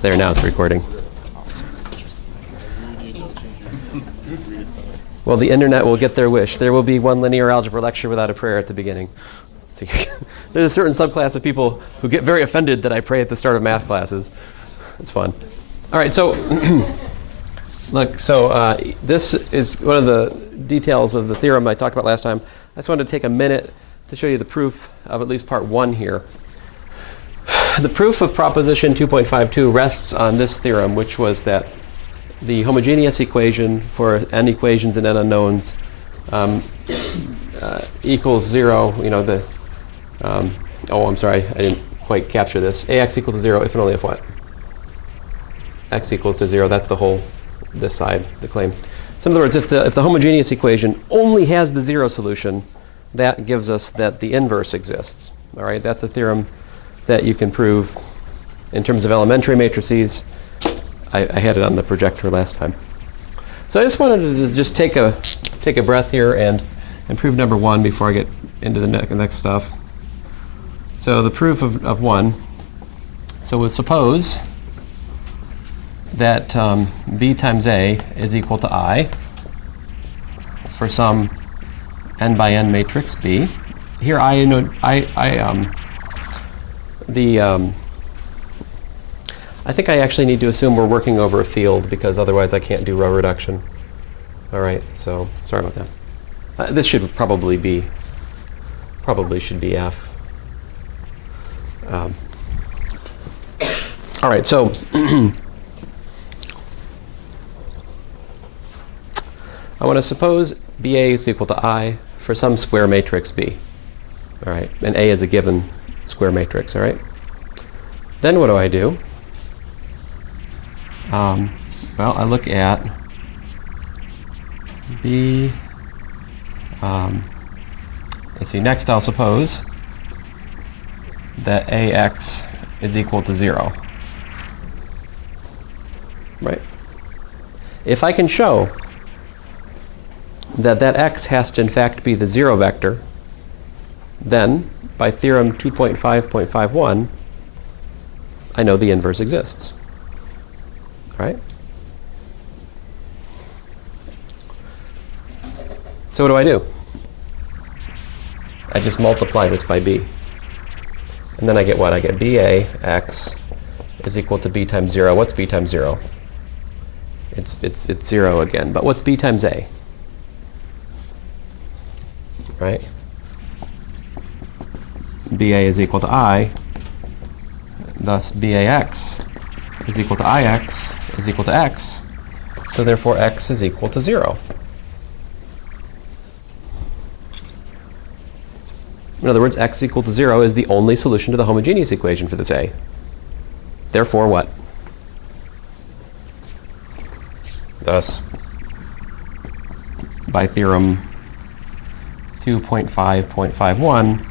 There, now it's recording. Well, the internet will get their wish. There will be one linear algebra lecture without a prayer at the beginning. So there's a certain subclass of people who get very offended that I pray at the start of math classes. It's fun. All right, so look, so this is one of the details of the theorem I talked about last time. I just wanted to take a minute to show you the proof of at least part one here. The proof of proposition 2.52 rests on this theorem, which was that the homogeneous equation for n equations and n unknowns equals 0. You know, the oh, I'm sorry, I didn't quite capture this. Ax equals to 0 if and only if what? X equals to 0. That's the whole, this side, the claim. So in other words, if the homogeneous equation only has the 0 solution, that gives us that the inverse exists. All right, that's a theorem that you can prove in terms of elementary matrices. I had it on the projector last time. So I just wanted to just take a breath here and prove number one before I get into the next stuff. So the proof of one. So we'll suppose that B times A is equal to I for some n by n matrix B. Here I think I actually need to assume we're working over a field, because otherwise I can't do row reduction. All right, so sorry about that. This should probably should be F. All right, so I want to suppose BA is equal to I for some square matrix B. All right, and A is a given square matrix. All right. Then what do? Well, I look at B. Let's see. Next, I'll suppose that AX is equal to 0. Right? If I can show that X has to in fact be the 0 vector, then by theorem 2.5.51, I know the inverse exists. Right? So what do? I just multiply this by B. And then I get what? I get BAX is equal to B times 0. What's B times 0? It's 0 again. But what's B times A? Right? BA is equal to I. Thus BAX is equal to IX is equal to X. So therefore X is equal to 0. In other words, X equal to 0 is the only solution to the homogeneous equation for this A. Therefore what? Thus, by theorem 2.5.51,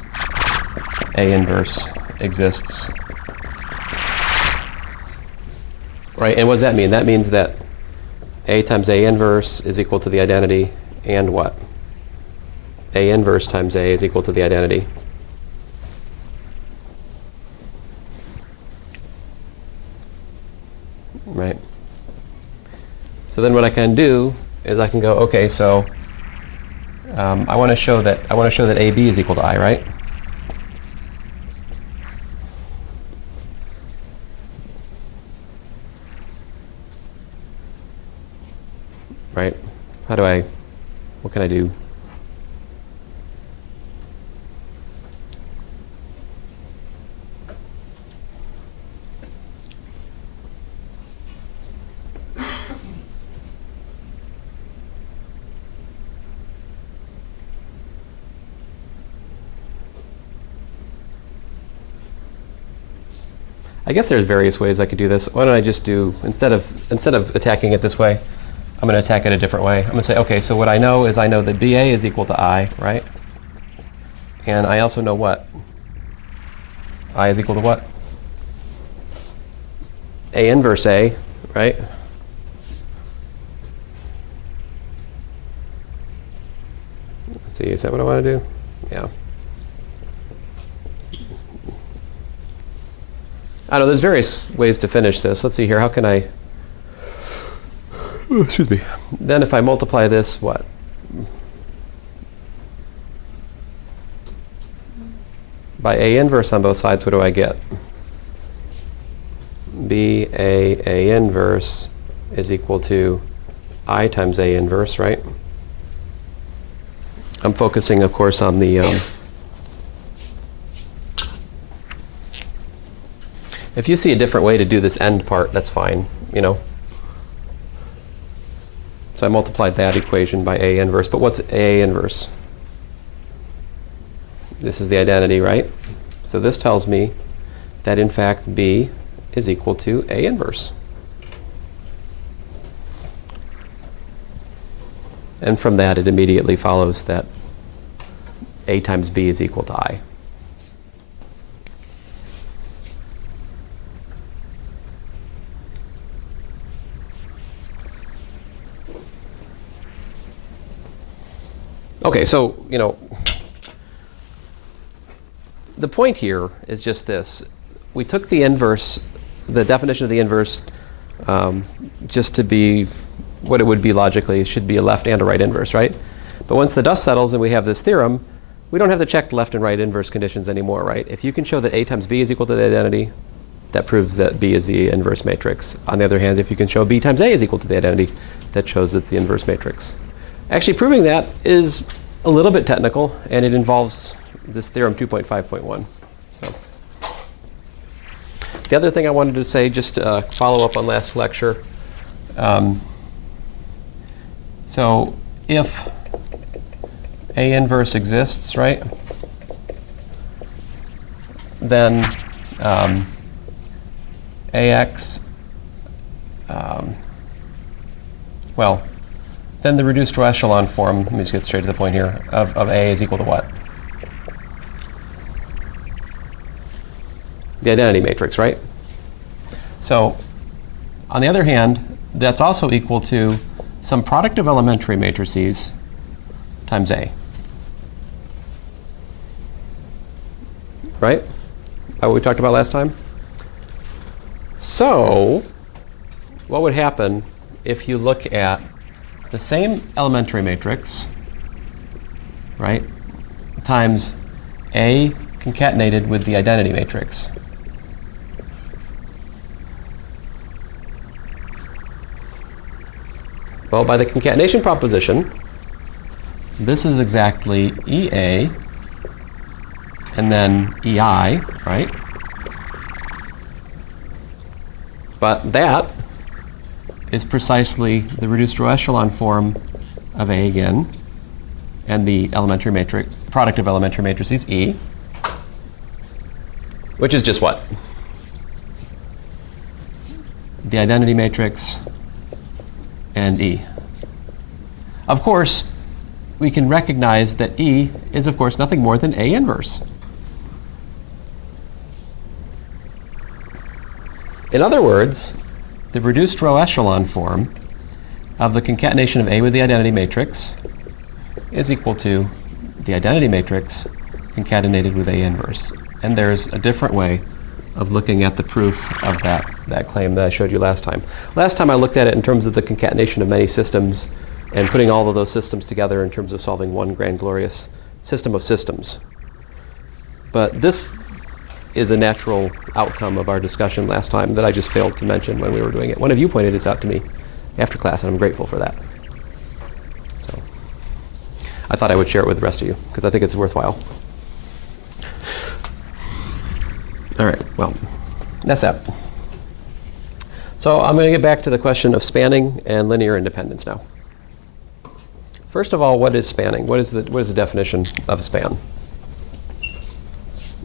A inverse exists. Right, and what does that mean? That means that A times A inverse is equal to the identity, and what? A inverse times A is equal to the identity. Right. So then what I can do is I can go, okay, so I want to show that AB is equal to I, right? Right? What can I do? I guess there's various ways I could do this. Why don't I just do, instead of attacking it this way, I'm going to attack it a different way. I'm going to say, okay, so what I know is I know that BA is equal to I, right? And I also know what? I is equal to what? A inverse A, right? Let's see, is that what I want to do? Yeah. I don't know, there's various ways to finish this. Let's see here, how can I, excuse me. Then if I multiply this, what? By A inverse on both sides, what do I get? A inverse is equal to I times A inverse, right? I'm focusing, of course, on the if you see a different way to do this end part, that's fine, you know. So I multiplied that equation by A inverse, but what's A inverse? This is the identity, right? So this tells me that in fact B is equal to A inverse. And from that it immediately follows that A times B is equal to I. Okay, so, you know, the point here is just this. We took the inverse, the definition of the inverse, just to be what it would be logically. It should be a left and a right inverse, right? But once the dust settles and we have this theorem, we don't have to check left and right inverse conditions anymore, right? If you can show that A times B is equal to the identity, that proves that B is the inverse matrix. On the other hand, if you can show B times A is equal to the identity, that shows it's the inverse matrix. Actually, proving that is a little bit technical, and it involves this theorem 2.5.1. So, the other thing I wanted to say, just to follow up on last lecture, so if A inverse exists, right, then AX, well, then the reduced row echelon form, let me just get straight to the point here, of A is equal to what? The identity matrix, right? So, on the other hand, that's also equal to some product of elementary matrices times A. Right? What we talked about last time? So, what would happen if you look at the same elementary matrix, right, times A concatenated with the identity matrix? Well, by the concatenation proposition, this is exactly EA and then EI, right? But that is precisely the reduced row echelon form of A again, and the elementary matrix, product of elementary matrices E, which is just what? The identity matrix and E. Of course, we can recognize that E is, of course, nothing more than A inverse. In other words, the reduced row echelon form of the concatenation of A with the identity matrix is equal to the identity matrix concatenated with A inverse. And there's a different way of looking at the proof of that claim that I showed you last time. Last time I looked at it in terms of the concatenation of many systems and putting all of those systems together in terms of solving one grand glorious system of systems. But this is a natural outcome of our discussion last time that I just failed to mention when we were doing it. One of you pointed this out to me after class, and I'm grateful for that. So I thought I would share it with the rest of you because I think it's worthwhile. All right, well, that's that. So I'm going to get back to the question of spanning and linear independence now. First of all, what is spanning? What is the definition of a span?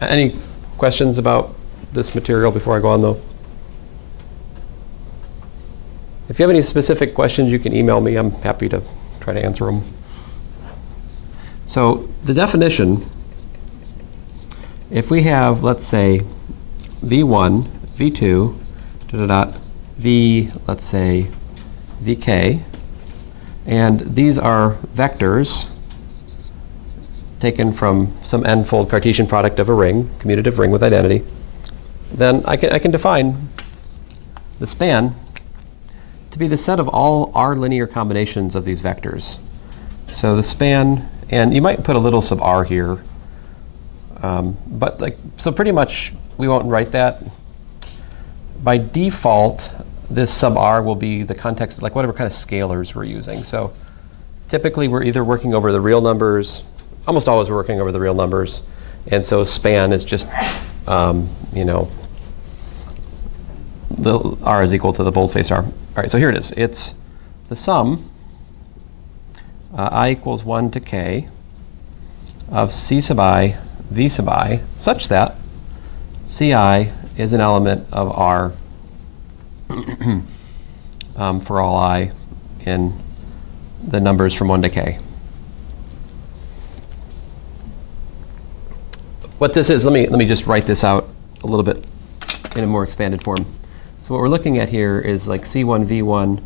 Any questions about this material before I go on, though? If you have any specific questions, you can email me. I'm happy to try to answer them. So the definition, if we have, let's say, V1, V2, V, let's say, Vk, and these are vectors taken from some n-fold Cartesian product of a ring, commutative ring with identity, then I can define the span to be the set of all R linear combinations of these vectors. So the span, and you might put a little sub r here, but so pretty much we won't write that. By default, this sub r will be the context, like whatever kind of scalars we're using. So typically we're either working over the real numbers, almost always we're working over the real numbers, and so span is just, the r is equal to the boldface r. All right, so here it is. It's the sum, I equals 1 to k, of c sub I, v sub I, such that ci is an element of r for all I in the numbers from 1 to k. What this is, let me just write this out a little bit in a more expanded form. So what we're looking at here is like C1 V1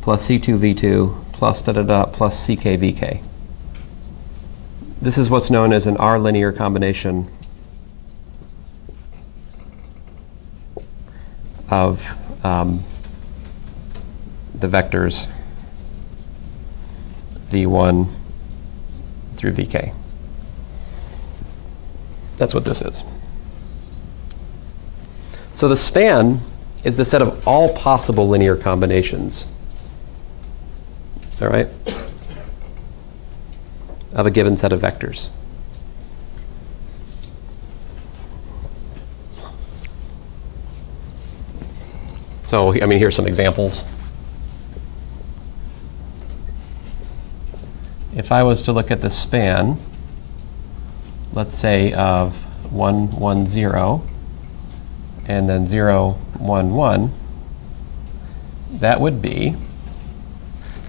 plus C2 V2 plus plus CK VK. This is what's known as an R linear combination of the vectors V1 through VK. That's what this is. So the span is the set of all possible linear combinations, all right, of a given set of vectors. So, I mean, here's some examples. If I was to look at the span, let's say of 1, 1, 0, and then 0, 1, 1, that would be,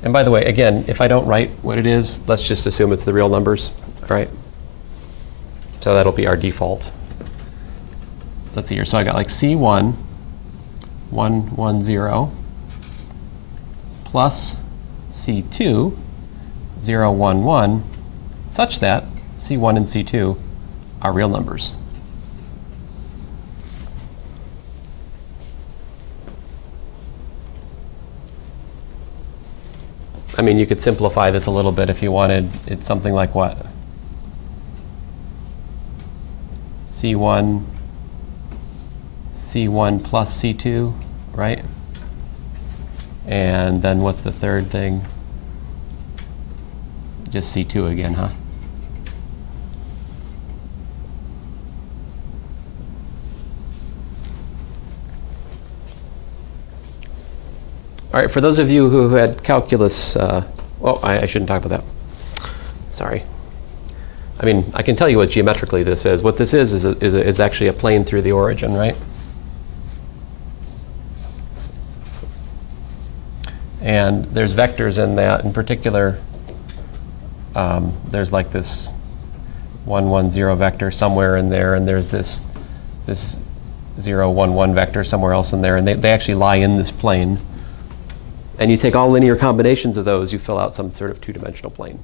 and by the way, again, if I don't write what it is, let's just assume it's the real numbers, all right? So that'll be our default. Let's see here. So I got like C1, 1, 1, 0, plus C2, 0, 1, 1, such that C1 and C2 are real numbers. I mean, you could simplify this a little bit if you wanted. It's something like what? C1 plus C2, right? And then what's the third thing? Just C2 again, huh? All right, for those of you who had calculus, I shouldn't talk about that. Sorry. I mean, I can tell you what geometrically this is. What this is actually a plane through the origin, right? And there's vectors in that. In particular, there's like this 1, 1, 0 vector somewhere in there, and there's this 0, 1, 1 vector somewhere else in there, and they actually lie in this plane. And you take all linear combinations of those, you fill out some sort of two-dimensional plane.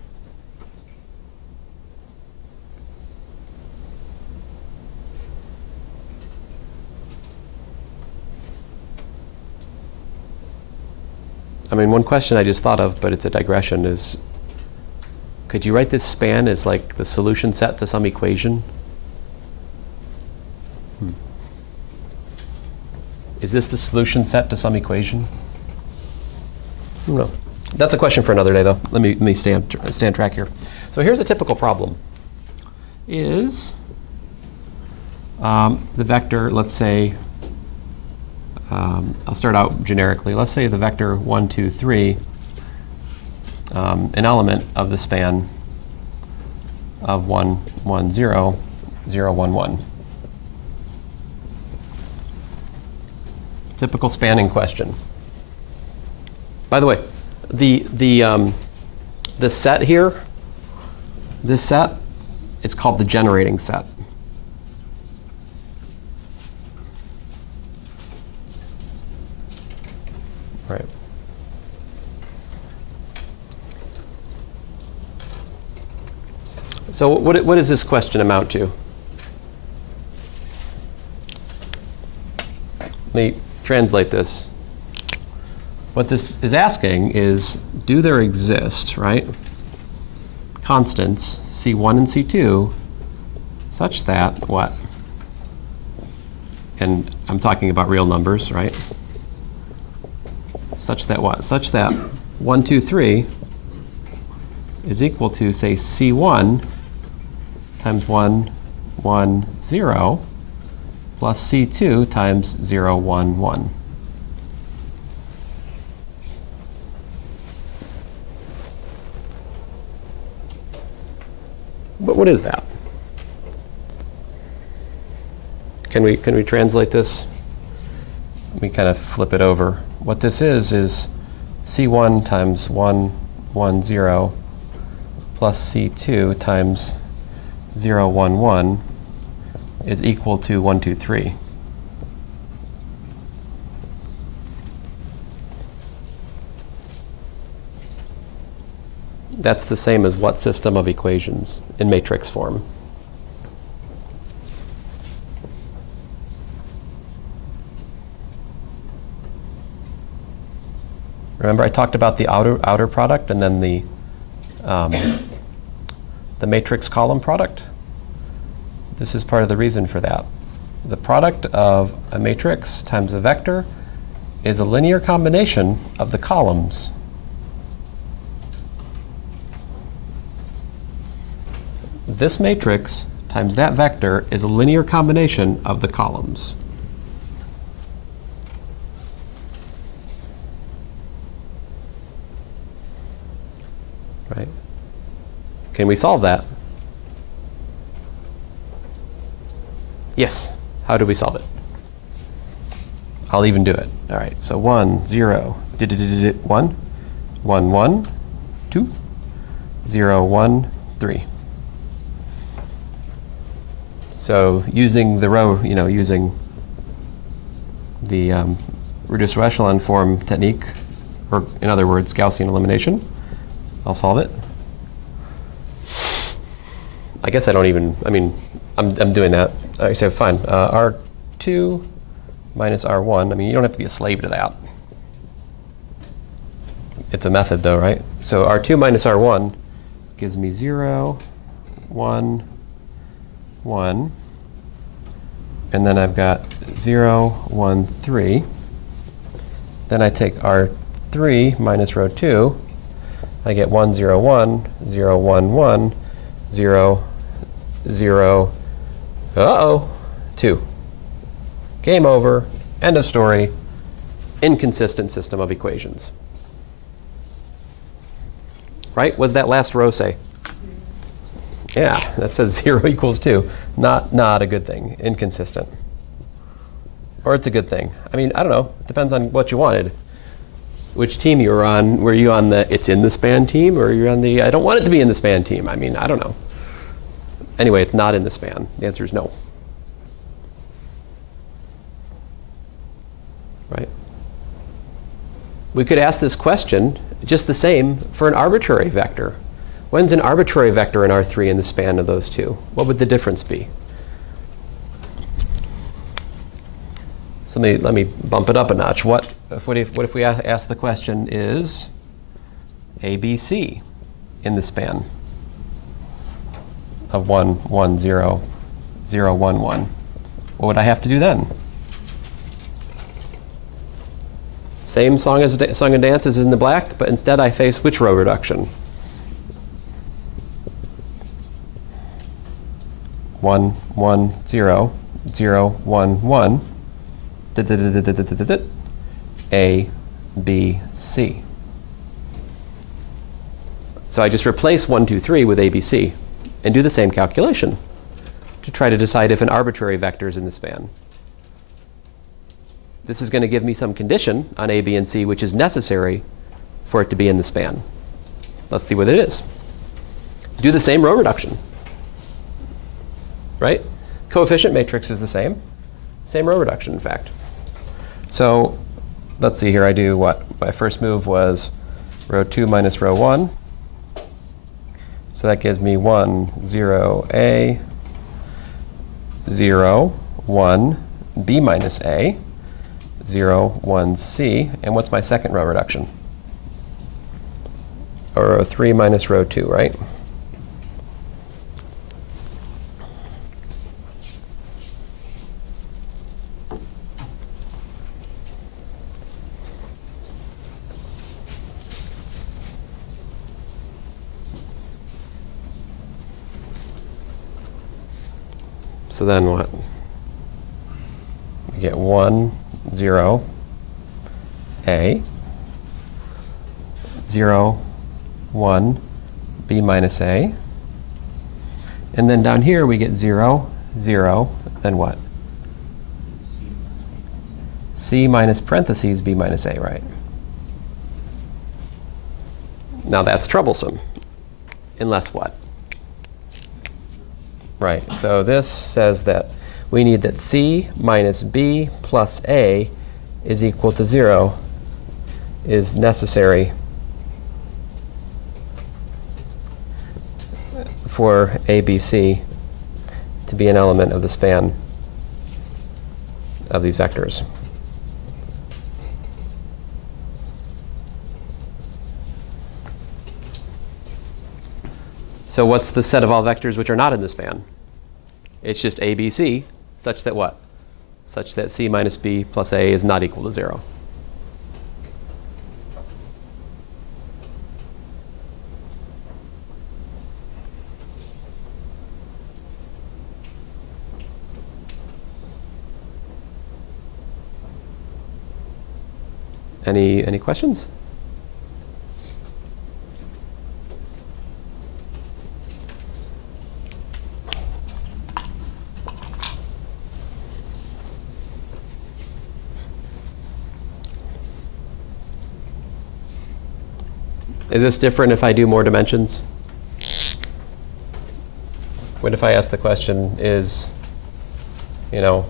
I mean, one question I just thought of, but it's a digression, is could you write this span as like the solution set to some equation? Is this the solution set to some equation? No. That's a question for another day, though. Let me stay on track here. So here's a typical problem. Is the vector, let's say, I'll start out generically. Let's say the vector 1, 2, 3, an element of the span of 1, 1, 0, 0, 1, 1. Typical spanning question. By the way, the set here, this set, it's called the generating set. Right. So what does this question amount to? me translate this. What this is asking is, do there exist, right, constants C1 and C2 such that what? And I'm talking about real numbers, right? Such that what? Such that 1, 2, 3 is equal to, say, C1 times 1, 1, 0 plus C2 times 0, 1, 1. But what is that? Can we translate this? Let me kind of flip it over. What this is C1 times 1, 1, 0 plus C2 times 0, 1, 1 is equal to 1, 2, 3. That's the same as what system of equations in matrix form? Remember I talked about the outer product and then the matrix column product? This is part of the reason for that. The product of a matrix times a vector is a linear combination of the columns. This matrix times that vector is a linear combination of the columns. Right? Can we solve that? Yes. How do we solve it? I'll even do it. All right. So 1, 0, 1, 1, 1, 2, 0, 1, 3. So using the row, using the reduced row echelon form technique, or in other words, Gaussian elimination, I'll solve it. I guess I don't even, I'm doing that. All right, so fine. R2 minus R1, you don't have to be a slave to that. It's a method though, right? So R2 minus R1 gives me 0, 1, 1, and then I've got 0, 1, 3. Then I take R3 minus row 2. I get 1, 0, 1, 0, 1, 1, 0, 0, 2. Game over. End of story. Inconsistent system of equations. Right? What does that last row say? Yeah, that says 0 equals 2. Not a good thing. Inconsistent. Or it's a good thing. I don't know. It depends on what you wanted. Which team you were on. Were you on the it's in the span team, or you're on the I don't want it to be in the span team? I don't know. Anyway, it's not in the span. The answer is no. Right? We could ask this question just the same for an arbitrary vector. When's an arbitrary vector in R3 in the span of those two? What would the difference be? So let me bump it up a notch. What if we ask the question, is ABC in the span of 1, 1, 0, 0, 1, 1? What would I have to do then? Same song and dance as in the black, but instead I face which row reduction? 1, 1, 0, 0, 1, 1. A, B, C. So I just replace 1, 2, 3 with A, B, C and do the same calculation to try to decide if an arbitrary vector is in the span. This is going to give me some condition on A, B, and C which is necessary for it to be in the span. Let's see what it is. Do the same row reduction. Right? Coefficient matrix is the same. Same row reduction, in fact. So let's see here. I do what? My first move was row 2 minus row 1. So that gives me 1, 0, A, 0, 1, B minus A. 0, 1, C. And what's my second row reduction? Or row 3 minus row 2, right? So then what? You get 1, 0, A, 0, 1, B minus A. And then down here we get 0, 0, then what? C minus parentheses B minus A, right? Now that's troublesome. Unless what? Right, so this says that we need that C minus B plus A is equal to 0 is necessary for ABC to be an element of the span of these vectors. So what's the set of all vectors which are not in the span? It's just ABC, such that what? Such that C minus B plus A is not equal to 0. Any questions? Is this different if I do more dimensions? What if I ask the question is, you know,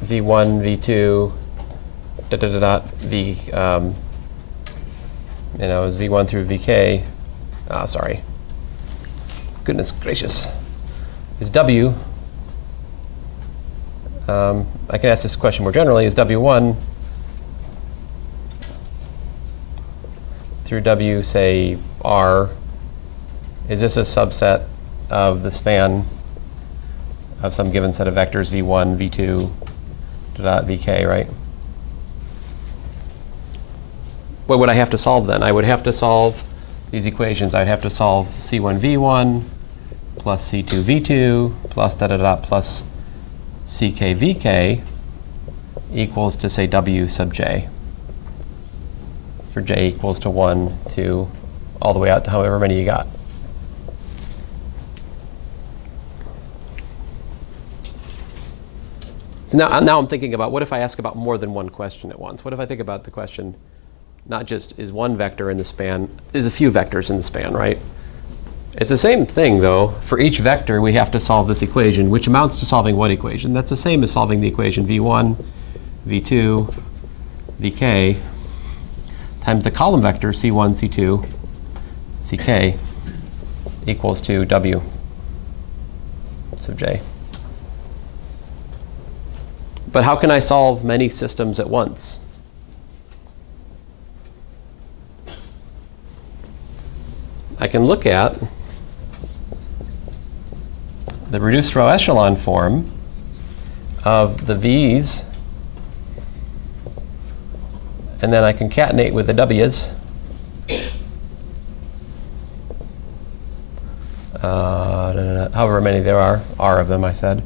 V1, V2, dot, dot, dot, dot, V, you know, is V1 through VK, sorry, goodness gracious, is W, I can ask this question more generally, is W1 through W, say, R, is this a subset of the span of some given set of vectors, V1, V2, dot, VK, right? What would I have to solve then? I would have to solve these equations. I'd have to solve C1, V1 plus C2, V2 plus da da da plus CK, VK equals to, say, W sub J. For J equals to 1, 2, all the way out to however many you got. Now I'm thinking about, what if I ask about more than one question at once? What if I think about the question, not just is one vector in the span, is a few vectors in the span, right? It's the same thing, though. For each vector, we have to solve this equation, which amounts to solving what equation? That's the same as solving the equation V1, V2, VK, times the column vector C1, C2, CK equals to W sub J. But how can I solve many systems at once? I can look at the reduced row echelon form of the V's, and then I concatenate with the W's. However many there are, R of them, I said.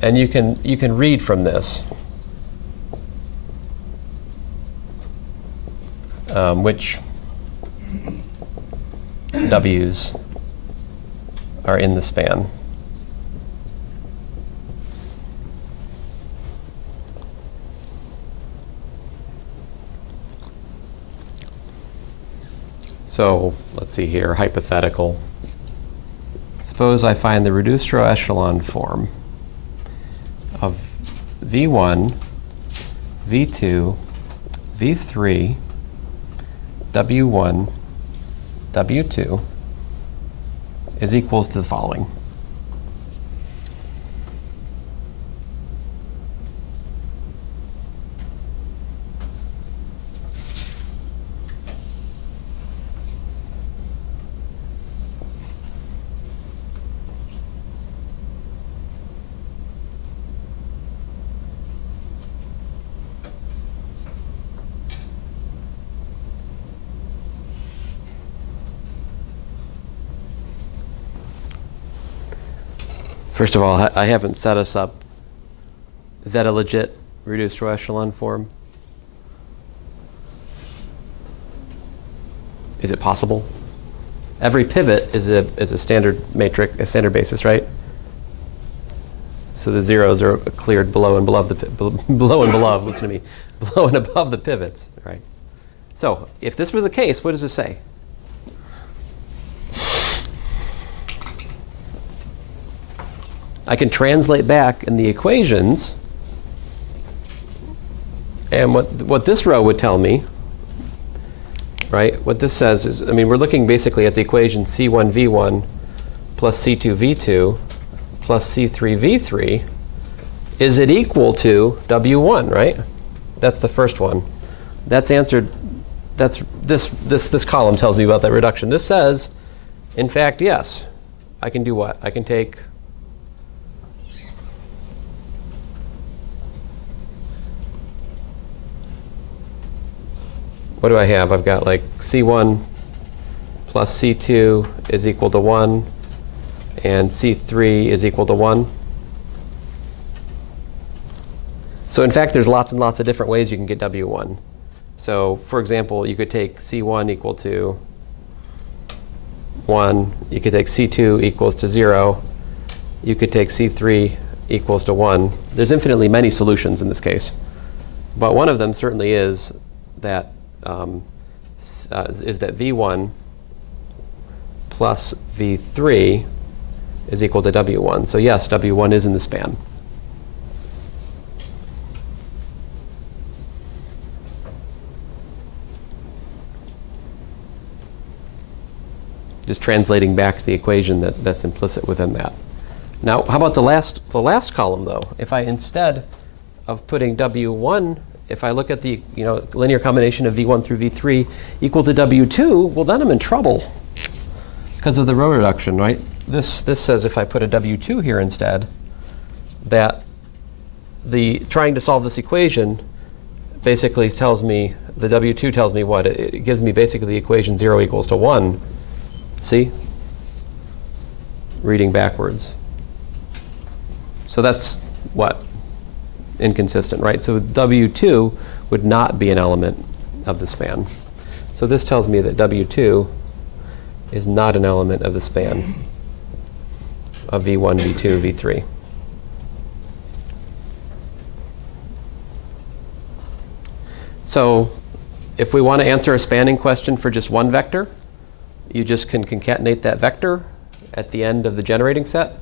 And you can read from this which W's are in the span. So let's see here, hypothetical. Suppose I find the reduced row echelon form of V1, V2, V3, W1, W2 is equal to the following. First of all, I haven't set us up. Is that a legit reduced row echelon form? Is it possible? Every pivot is a standard matrix, a standard basis, right? So the zeros are cleared below and above listen to me, below and above the pivots, right? So if this was the case, what does it say? I can translate back in the equations, and what this row would tell me, right? What this says is, I mean, we're looking basically at the equation C1v1 plus C2v2 plus C3v3. Is it equal to W1, right? That's the first one. That's answered. That's this column tells me about that reduction. This says, in fact, yes. I can do what? I can take what do I have? I've got like C1 plus C2 is equal to 1, and C3 is equal to 1. So in fact, there's lots and lots of different ways you can get W1. So for example, you could take C1 equal to 1. You could take C2 equals to 0. You could take C3 equals to 1. There's infinitely many solutions in this case. But one of them certainly is that V1 plus V3 is equal to W1. So yes, W1 is in the span. Just translating back the equation that's implicit within that. Now, how about the last column though? If I, instead of putting W1, if I look at the linear combination of V1 through V3 equal to W2, well then I'm in trouble because of the row reduction, right? This says if I put a W2 here instead, that trying to solve this equation basically tells me, the W2 tells me what? It gives me basically the equation 0 equals to 1. See? Reading backwards. So that's what? Inconsistent, right? So W2 would not be an element of the span. So this tells me that W2 is not an element of the span of V1, V2, V3. So if we want to answer a spanning question for just one vector, you just can concatenate that vector at the end of the generating set,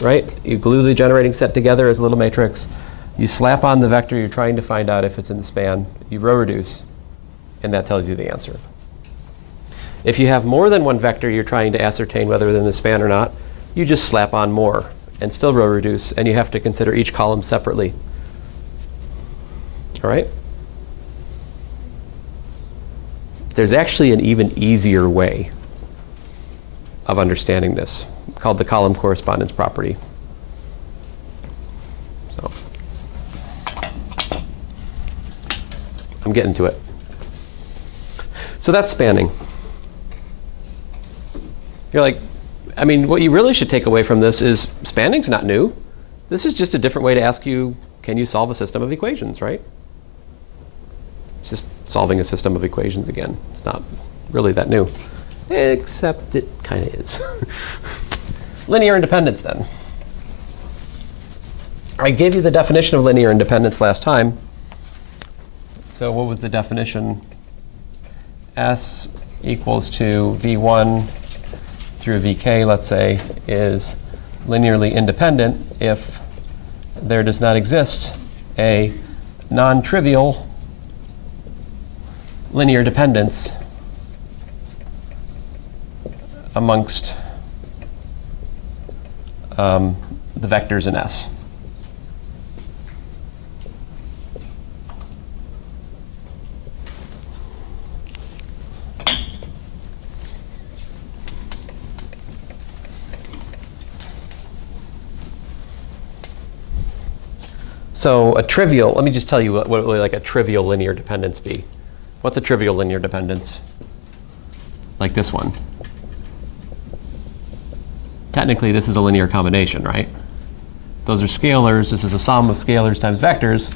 right? You glue the generating set together as a little matrix. You slap on the vector you're trying to find out if it's in the span. You row reduce, and that tells you the answer. If you have more than one vector you're trying to ascertain whether they're in the span or not, you just slap on more and still row reduce, and you have to consider each column separately. All right? There's actually an even easier way of understanding this, called the column correspondence property. So I'm getting to it. So that's spanning. You're like, I mean, what you really should take away from this is spanning's not new. This is just a different way to ask you, can you solve a system of equations, right? It's just solving a system of equations again. It's not really that new, except it kind of is. Linear independence then. I gave you the definition of linear independence last time. So what was the definition? S equals to V1 through Vk, let's say, is linearly independent if there does not exist a non-trivial linear dependence amongst the vectors in S. So a trivial, let me just tell you what would like a trivial linear dependence be. What's a trivial linear dependence? Like this one. technically this is a linear combination, right? Those are scalars. This is a sum of scalars times vectors.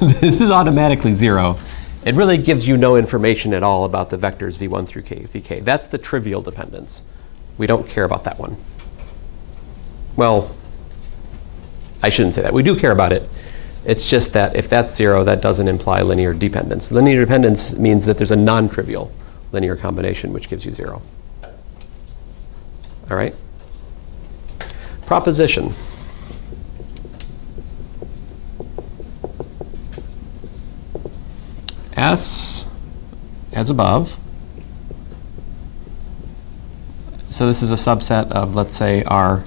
This is automatically 0. It really gives you no information at all about the vectors v1 through vk. That's the trivial dependence. We don't care about that one. Well, I shouldn't say that. We do care about it. It's just that if that's 0, that doesn't imply linear dependence. Linear dependence means that there's a non-trivial linear combination, which gives you 0. All right? Proposition. S as above. So this is a subset of, let's say, our,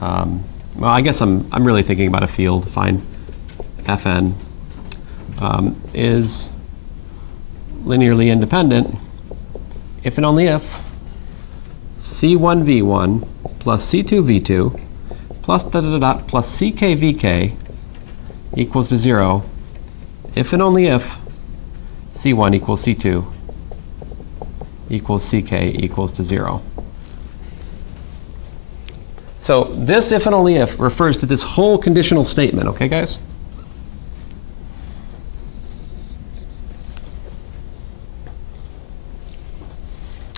well, I guess I'm really thinking about a field. Fine. Fn is linearly independent if and only if C1v1 plus C2v2 plus plus CKvk equals to 0 if and only if C1 equals C2 equals CK equals to 0. So this if and only if refers to this whole conditional statement, okay guys?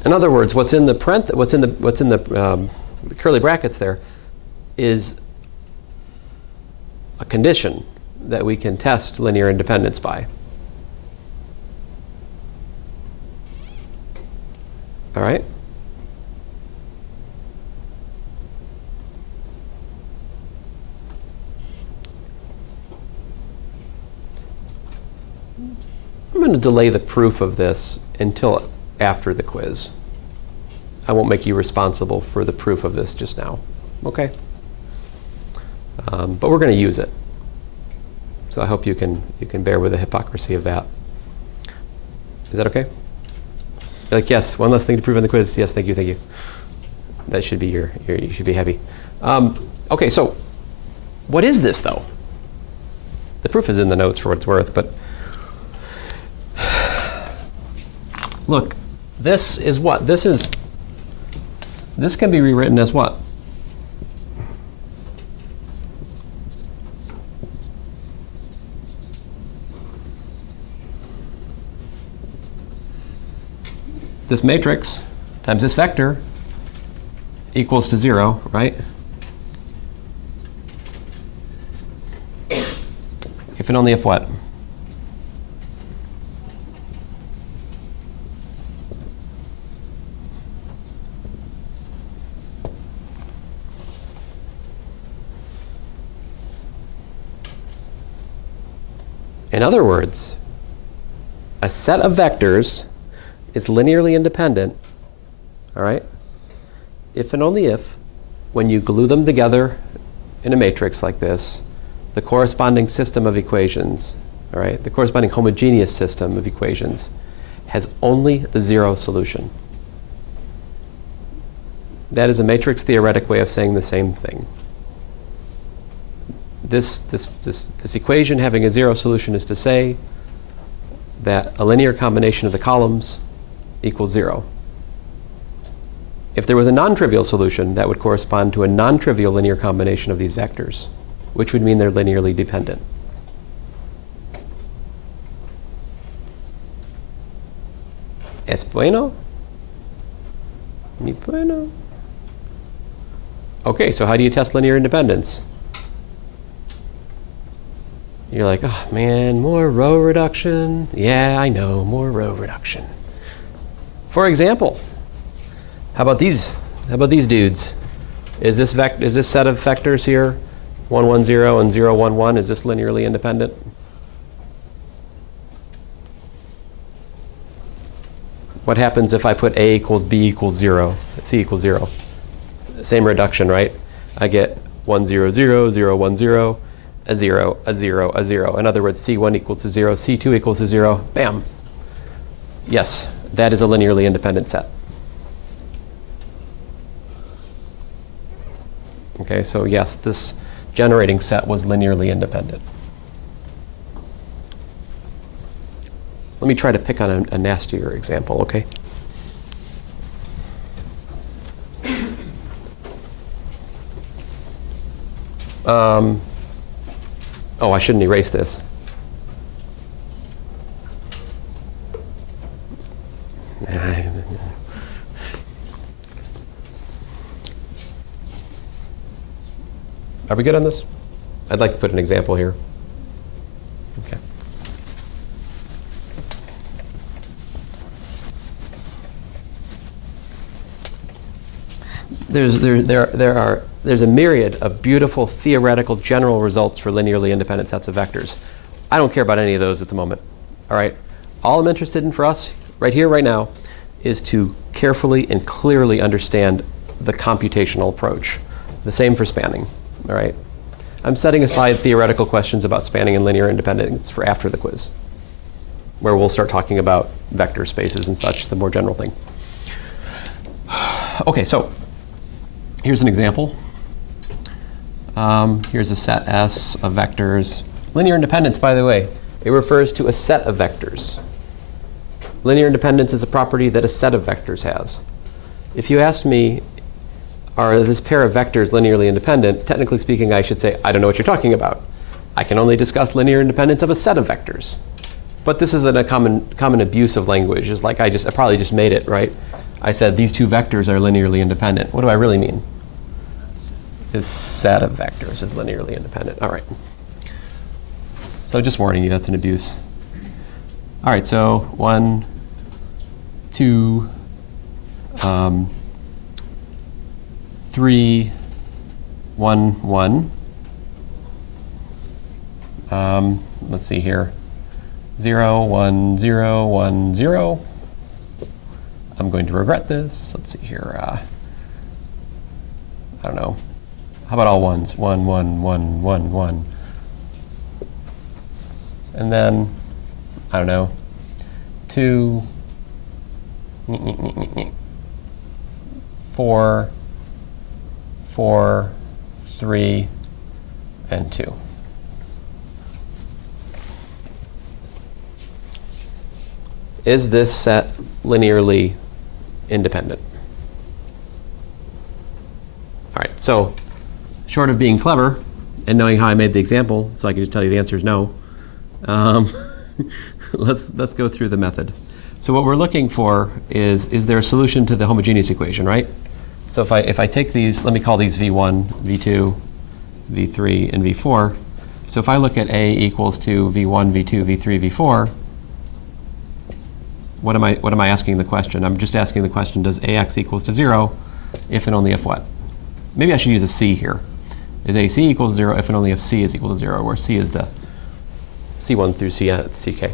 In other words, what's in the curly brackets there is a condition that we can test linear independence by. All right? I'm going to delay the proof of this until after the quiz. I won't make you responsible for the proof of this just now. Okay? But we're going to use it. So I hope you can bear with the hypocrisy of that. Is that okay? You're like, yes, one less thing to prove on the quiz. Yes, thank you, thank you. That should be you should be happy. Okay, so what is this though? The proof is in the notes for what it's worth, but look, this is what? This can be rewritten as what? This matrix times this vector equals to 0, right? If and only if what? In other words, a set of vectors is linearly independent, all right, if and only if, when you glue them together in a matrix like this, the corresponding system of equations, all right, the corresponding homogeneous system of equations has only the 0 solution. That is a matrix theoretic way of saying the same thing. This equation having a 0 solution is to say that a linear combination of the columns equals 0. If there was a non-trivial solution, that would correspond to a non-trivial linear combination of these vectors, which would mean they're linearly dependent. ¿Es bueno? Muy bueno. Okay, so how do you test linear independence? You're like, oh man, more row reduction. Yeah, I know, more row reduction. For example, how about these dudes? Is this set of vectors here, 1, 1, 0 and 0, 1, 1, is this linearly independent? What happens if I put A equals B equals 0, C equals 0? Same reduction, right? I get 1, 0, 0, 0, 1, 0, a 0, a 0, a 0. In other words, C1 equals to 0, C2 equals to 0, bam. Yes, that is a linearly independent set. Okay, so yes, this generating set was linearly independent. Let me try to pick on a nastier example, okay? Oh, I shouldn't erase this. Are we good on this? I'd like to put an example here. Okay. There's a myriad of beautiful theoretical general results for linearly independent sets of vectors. I don't care about any of those at the moment. All right. All I'm interested in for us right here, right now, is to carefully and clearly understand the computational approach. The same for spanning. All right. I'm setting aside theoretical questions about spanning and linear independence for after the quiz, where we'll start talking about vector spaces and such, the more general thing. Okay, so here's an example. Here's a set S of vectors. Linear independence, by the way, it refers to a set of vectors. Linear independence is a property that a set of vectors has. If you ask me, are this pair of vectors linearly independent, technically speaking, I should say, I don't know what you're talking about. I can only discuss linear independence of a set of vectors. But this is a common abuse of language. It's like I probably just made it, right? I said these two vectors are linearly independent. What do I really mean? This set of vectors is linearly independent. All right. So just warning you, that's an abuse. All right, so 1, 2, 3, 1, 1. Let's see here. 0, 1, 0, 1, 0. I'm going to regret this. Let's see here. I don't know. How about all ones? 1, 1, 1, 1, 1. And then, I don't know, 2, 4, 4, 3, and 2. Is this set linearly independent? All right, so short of being clever and knowing how I made the example, so I can just tell you the answer is no, let's go through the method. So what we're looking for is there a solution to the homogeneous equation, right? So if I take these, let me call these V1, V2, V3, and V4. So if I look at A equals to V1, V2, V3, V4, what am I asking the question? I'm just asking the question, does AX equals to 0 if and only if what? Maybe I should use a C here. Is AC equals 0 if and only if C is equal to 0, where C is the C1 through CK.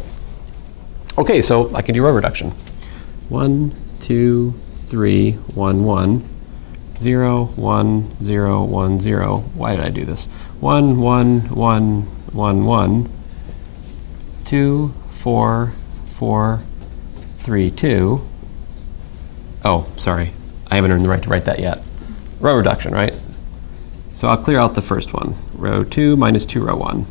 Okay, so I can do row reduction. 1, 2, 3, 1, 1, 0, 1, 0, 1, 0. Why did I do this? 1, 1, 1, 1, 1, 2, 4, 4, 3, 2. Oh, sorry. I haven't earned the right to write that yet. Row reduction, right? So I'll clear out the first one. Row 2 minus 2 row 1.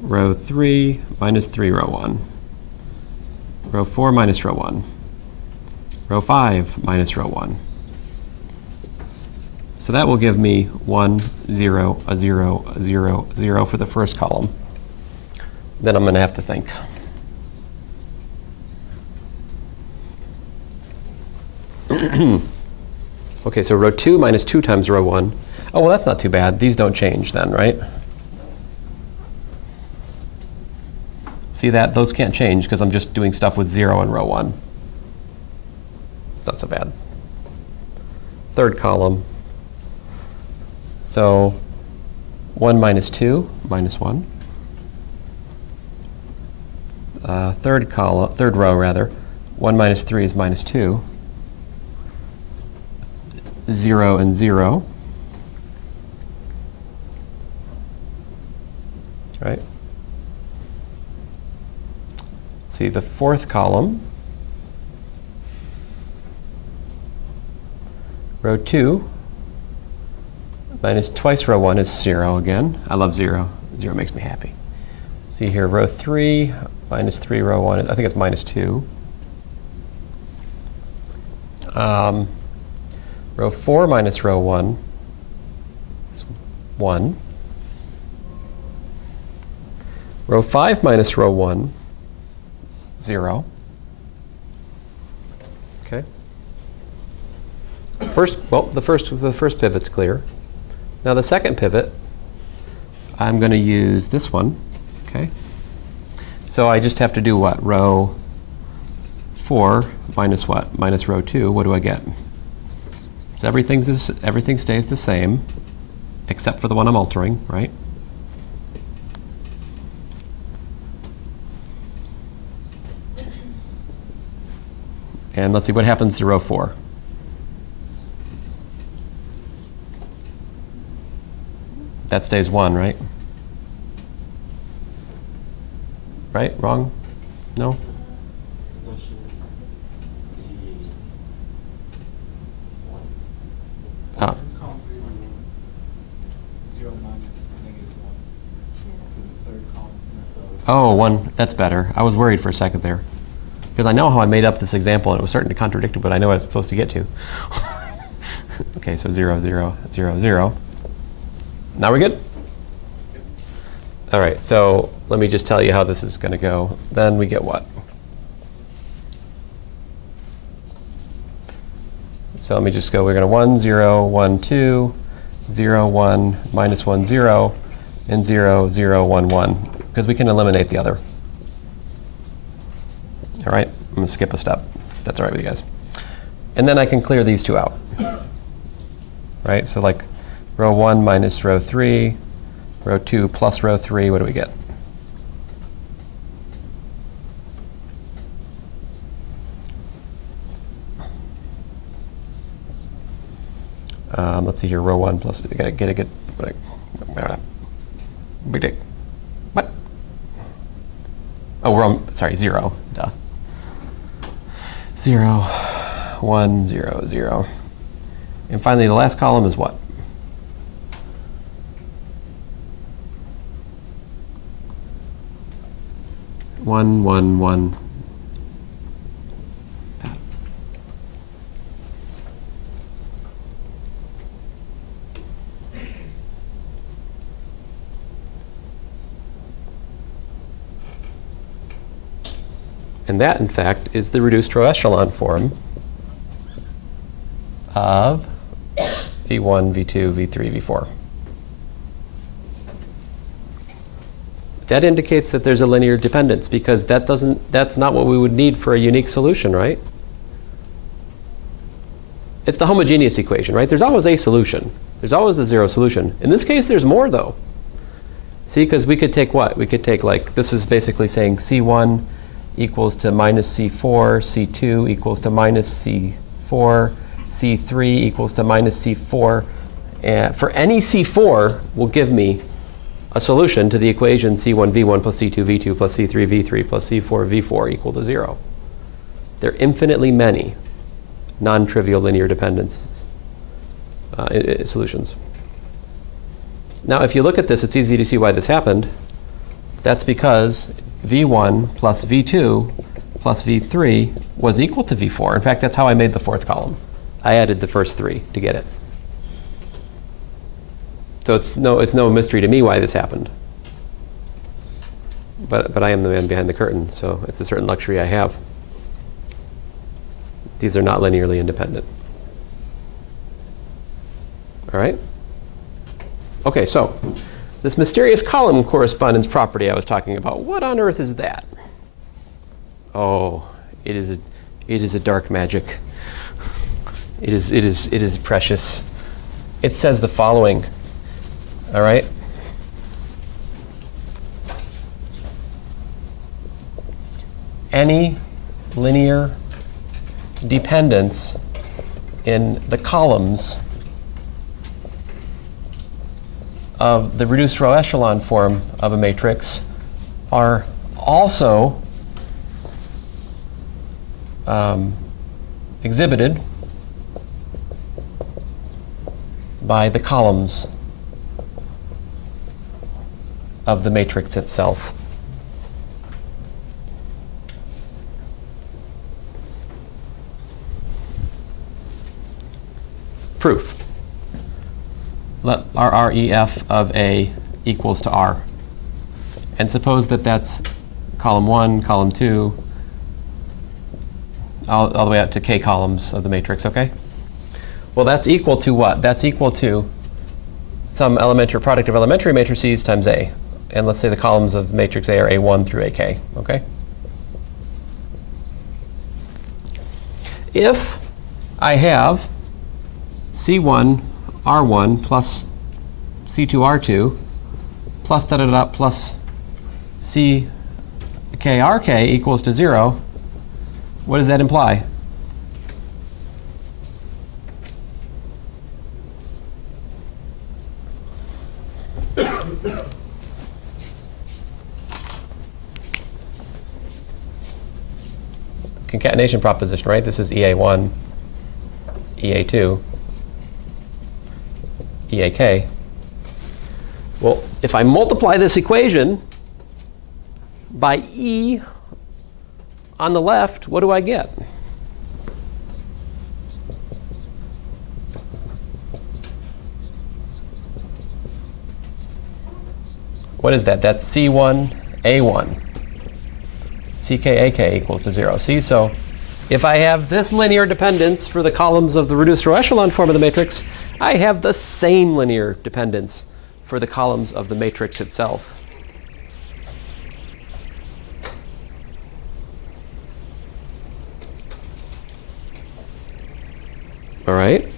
Row 3 minus 3 row 1. Row 4 minus row 1. Row 5 minus row 1. So that will give me 1, 0, a 0, a 0, 0 for the first column. Then I'm going to have to think. Okay, so row 2 minus 2 times row 1. Oh, well, that's not too bad. These don't change then, right? See that? Those can't change because I'm just doing stuff with 0 in row 1. Not so bad. Third column. So 1 minus 2 minus 1. Third row rather. 1 minus 3 is minus 2. 0 and 0. Right? See the fourth column. Row 2 minus twice row 1 is 0 again. I love 0. 0 makes me happy. See here, row 3 minus 3 row 1, I think it's minus 2. Row 4 minus row 1 is 1. Row 5 minus row 1, 0. Okay. The first pivot's clear. Now the second pivot, I'm going to use this one. Okay. So I just have to do what? Row 4 minus what? Minus row 2. What do I get? So everything stays the same, except for the one I'm altering, right? And let's see what happens to row 4. That stays 1, right? Right? Wrong? No? Ah. Oh, 1. That's better. I was worried for a second there. Because I know how I made up this example, and it was starting to contradict it, but I know what I was supposed to get to. Okay, so 0, 0, 0, 0. Now we're good? All right, so let me just tell you how this is going to go. Then we get what? So let me just go, we're going to 1, 0, 1, 2, 0, 1, minus 1, 0, and 0, 0, 1, 1, because we can eliminate the other. All right, I'm going to skip a step. That's all right with you guys. And then I can clear these two out. Right, so like row 1 minus row 3, row 2 plus row 3, what do we get? Let's see here, row 1 plus, I gotta get a good, big dick. What? Oh, we're on, sorry, 0, duh. 0, 1, 0, 0. And finally, the last column is what? One, one, one. And that, in fact, is the reduced row echelon form of V1, V2, V3, V4. That indicates that there's a linear dependence, because that's not what we would need for a unique solution, right? It's the homogeneous equation, right? There's always a solution. There's always the zero solution. In this case, there's more, though. See, because we could take what? We could take, like, this is basically saying C1 equals to minus C4, C2 equals to minus C4, C3 equals to minus C4. And for any C4 will give me a solution to the equation C1 V1 plus C2 V2 plus C3 V3 plus C4 V4 equal to 0. There are infinitely many non-trivial linear dependence solutions. Now, if you look at this, it's easy to see why this happened. That's because V1 plus V2 plus V3 was equal to V4. In fact, that's how I made the fourth column. I added the first 3 to get it. So it's no mystery to me why this happened. But I am the man behind the curtain, so it's a certain luxury I have. These are not linearly independent. All right? Okay, so this mysterious column correspondence property I was talking about, what on earth is that? Oh, it is a dark magic. It is precious. It says the following. All right? Any linear dependence in the columns of the reduced row echelon form of a matrix are also exhibited by the columns of the matrix itself. Proof. let RREF of A equals to R. And suppose that that's column 1, column 2, all the way out to k columns of the matrix, okay? Well, that's equal to what? That's equal to some elementary product of elementary matrices times A. And let's say the columns of matrix A are A1 through AK, okay? If I have C1 R1 plus C2 R2 plus da-da-da plus CK RK equals to 0, what does that imply? Concatenation proposition, right? This is EA1, EA2, EAK. Well, if I multiply this equation by E on the left, what do I get? What is that? That's C1, A1. CK, AK equals to 0. See, so if I have this linear dependence for the columns of the reduced row echelon form of the matrix, I have the same linear dependence for the columns of the matrix itself. All right?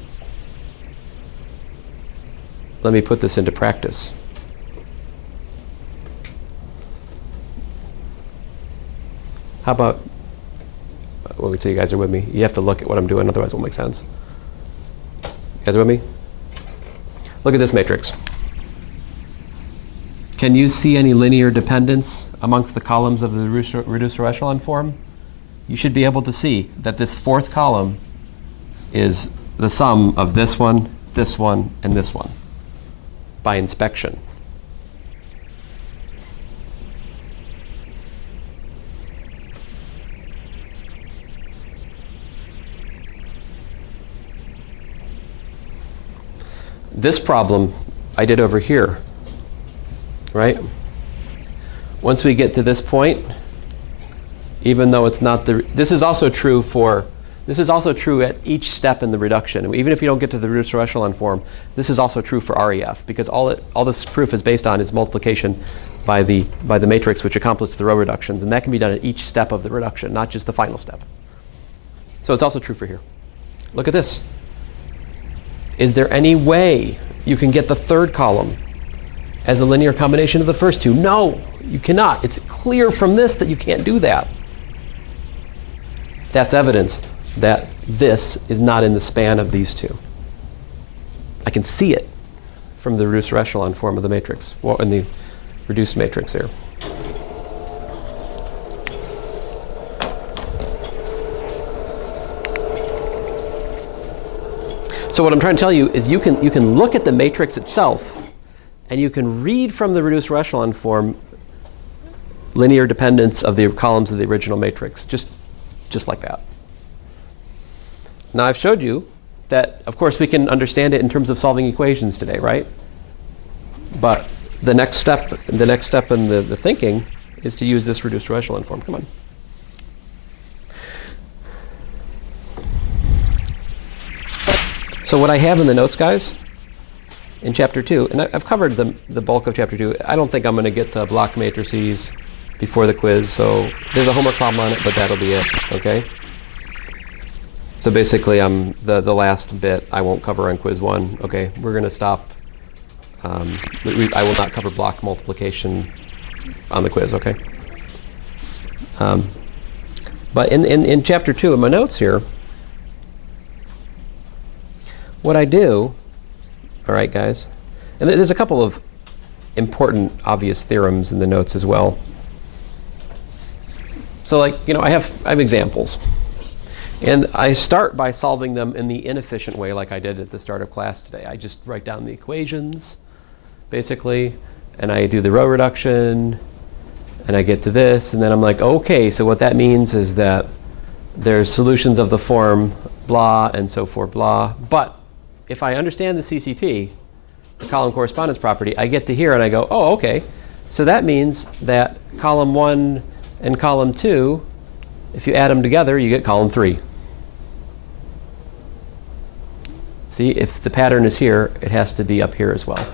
Let me put this into practice. How about, wait till you guys are with me. You have to look at what I'm doing, otherwise it won't make sense. You guys are with me? Look at this matrix. Can you see any linear dependence amongst the columns of the reduced row echelon form? You should be able to see that this fourth column is the sum of this one, and this one by inspection. This problem I did over here, right? Once we get to this point, even though it's not this is also true at each step in the reduction. Even if you don't get to the reduced row echelon form, this is also true for REF, because all this proof is based on is multiplication by the matrix which accomplishes the row reductions, and that can be done at each step of the reduction, not just the final step. So it's also true for here. Look at this. Is there any way you can get the third column as a linear combination of the first two? No, you cannot. It's clear from this that you can't do that. That's evidence that this is not in the span of these two. I can see it from the reduced row echelon form of the matrix, well, in the reduced matrix here. So what I'm trying to tell you is you can look at the matrix itself, and you can read from the reduced row echelon form linear dependence of the columns of the original matrix, just like that. Now I've showed you that, of course, we can understand it in terms of solving equations today, right? But the next step in the thinking is to use this reduced row echelon form. Come on. So what I have in the notes, guys, in chapter 2, and I've covered the bulk of chapter 2. I don't think I'm going to get the block matrices before the quiz, so there's a homework problem on it, but that'll be it, okay? So basically, the last bit I won't cover on quiz 1, okay? We're going to stop. I will not cover block multiplication on the quiz, okay? But in chapter 2 in my notes here, what I do, all right, guys, and there's a couple of important, obvious theorems in the notes as well. So, like, I have examples, and I start by solving them in the inefficient way, like I did at the start of class today. I just write down the equations, basically, and I do the row reduction, and I get to this, and then I'm like, okay, so what that means is that there's solutions of the form blah and so forth blah, but if I understand the CCP, column correspondence property, I get to here and I go, oh, okay. So that means that column 1 and column 2, if you add them together, you get column 3. See, if the pattern is here, it has to be up here as well.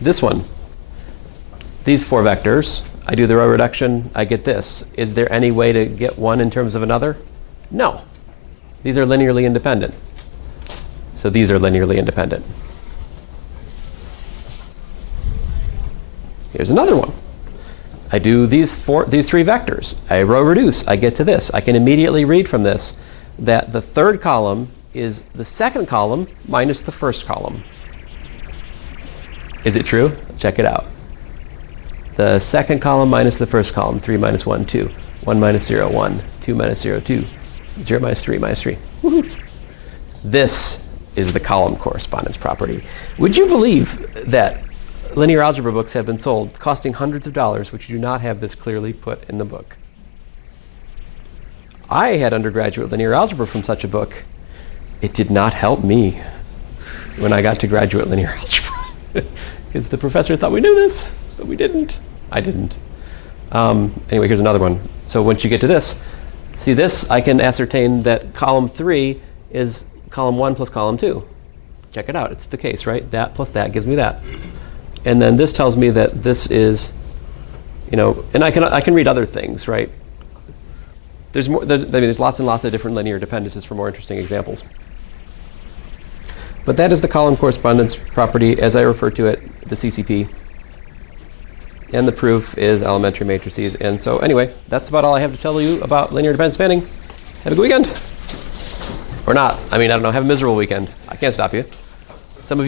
This one, these 4 vectors, I do the row reduction, I get this. Is there any way to get one in terms of another? No. These are linearly independent. So these are linearly independent. Here's another one. I do these 3 vectors. I row reduce. I get to this. I can immediately read from this that the third column is the second column minus the first column. Is it true? Check it out. The second column minus the first column. 3 minus 1, 2. 1 minus 0, 1. 2 minus 0, 2. 0 minus 3, minus 3. Woohoo! This is the column correspondence property. Would you believe that linear algebra books have been sold costing hundreds of dollars which do not have this clearly put in the book? I had undergraduate linear algebra from such a book. It did not help me when I got to graduate linear algebra. Because the professor thought we knew this, but we didn't. I didn't. Anyway, here's another one. So once you get to this, see this, I can ascertain that column 3 is column 1 plus column 2. Check it out. It's the case, right? That plus that gives me that. And then this tells me that this is, and I can read other things, right? There's more. There's lots and lots of different linear dependencies for more interesting examples. But that is the column correspondence property, as I refer to it, the CCP. And the proof is elementary matrices. And so anyway, that's about all I have to tell you about linear dependent spanning. Have a good weekend. Or not. I don't know. Have a miserable weekend. I can't stop you. Some of